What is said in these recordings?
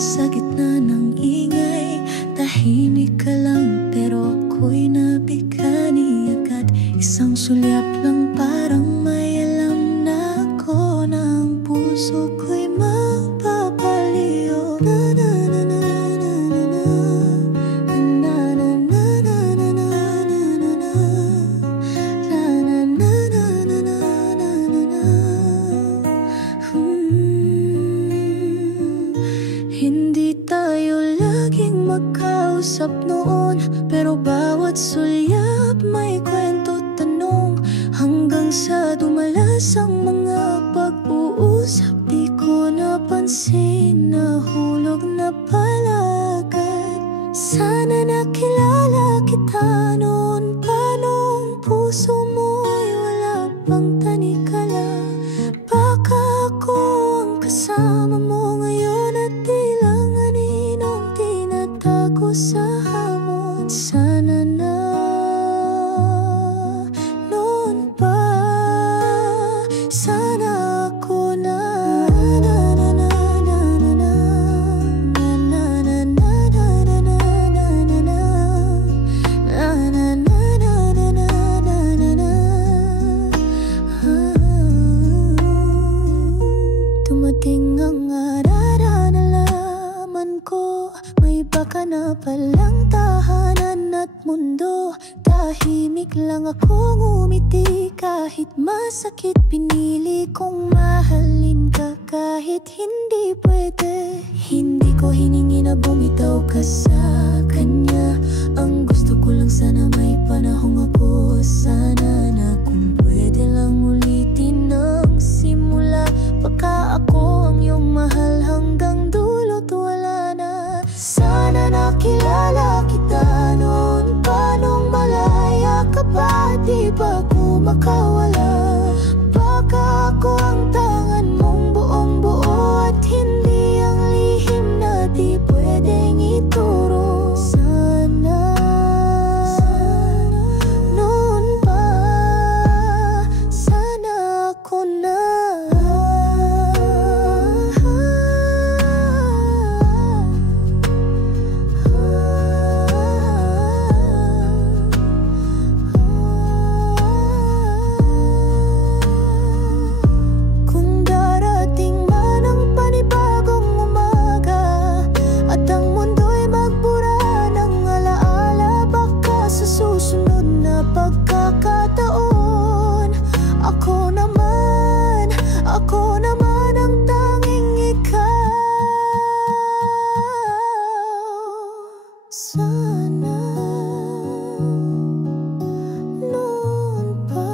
Sa gitna ng ingay, tahimik ka lang, pero ako'y nabigani agad. Isang sulyap lang, parang may alam na ako na ang puso ko'y magpapaliw. Na na na na na na na, na na na na na na na na na, na na na na na na na na. Hindi tayo laging magkausap noon, pero bawat sulyap may kwento, tanong, hanggang sa dumalas ang mga pag-uusap. Di ko napansin na hulog na palagad. Sana nakilala kita noon pa, nung puso mo'y wala pang tanikala. Baka ako ang kasama mo ngayon at tila aninong tinatago sa hamon. Sana na noon pa, sana ako na. Na na na na na na, na na na na na na na na na, na na na na na na na. Dumating ang araw, nalaman ko may baka na palang tahanan at mundo. Tahimik lang akong umiti, kahit masakit pinili kong mahalin ka kahit hindi pwede. Hindi ko hiningi na bumitaw ka sa kanya, ang gusto ko lang sana may panahong ako. Sana na kung pwede lang ulitin ang simula. Baka ako ang iyong mahal hanggang dulo't wala na. Sana nakilala kita noon pa, nung malaya ka pa, di ba ako makawala. Baka ako ang tangan mong buong buo at hindi ang lihim na di pwedeng ituro. Sana noon pa, sana ako na. Kung darating man ang panibagong umaga at ang mundo'y magbura ng alaala, baka sa susunod na pagkakataon ako naman ang tanging ikaw. Sana noon pa,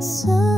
sana